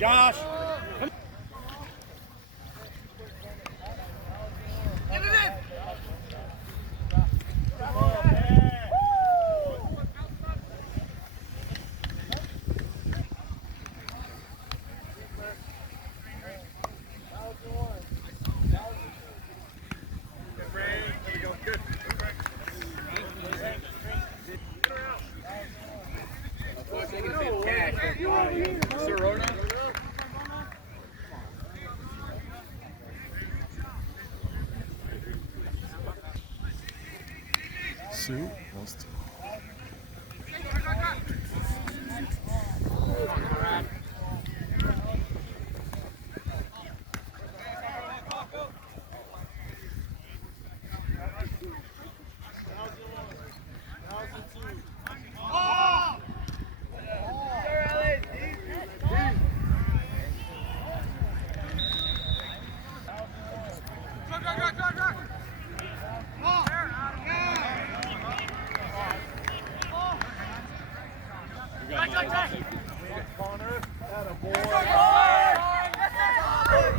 Josh. Sue wants to.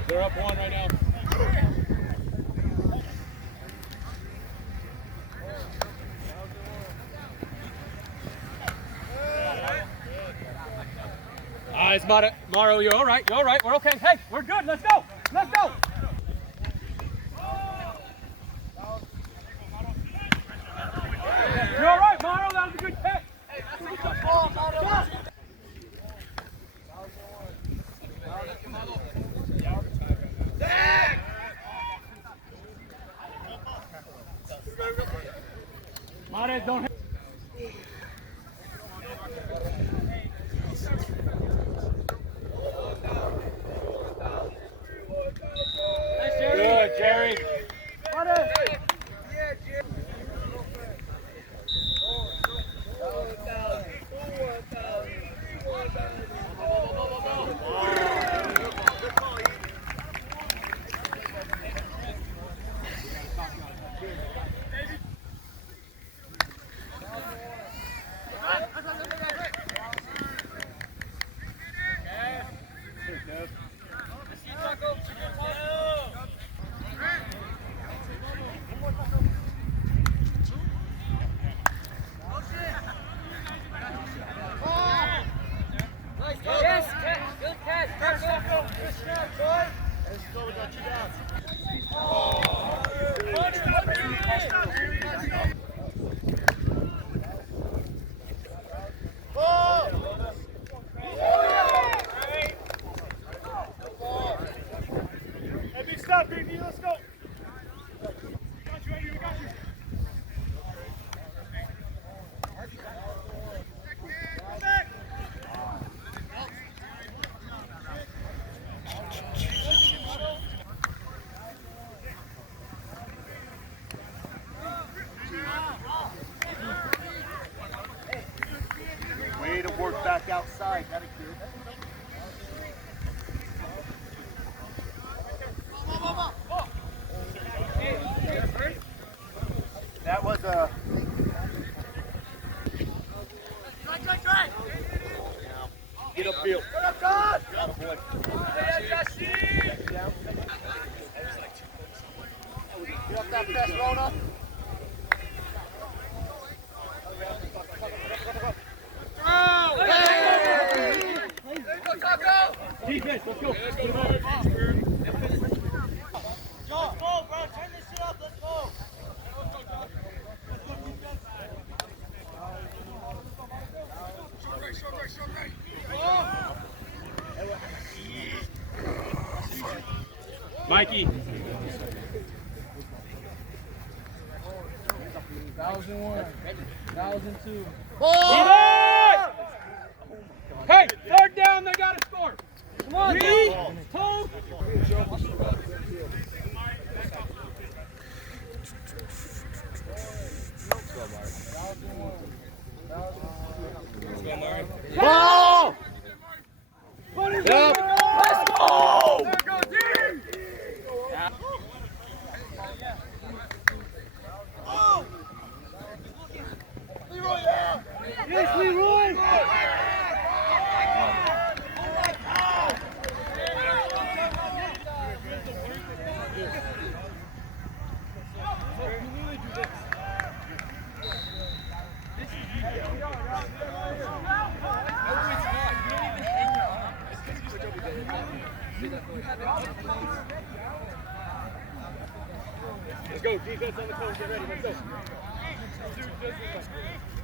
They're up one right now. Eyes, Maro, you're all right. You're all right. We're okay. Hey, we're good. Let's go. Let's go. You're all right, Maro. That was a good catch. Mares, don't hit. Good, Jerry. Let's go. Way to work back outside. That kid. That was a. Get upfield. Get up, Todd! Get up that fast, Rona. Defense, let's go. Let's go, bro. Turn this shit up. Let's go. Mikey. 1001, 1002. Hey, third down, they got to score. Come on, 3, 2. Ball! Yep. Let's go! There goes Dean. Yes, Leroy! Let's go. Defense on the cone. Get ready. Let's go.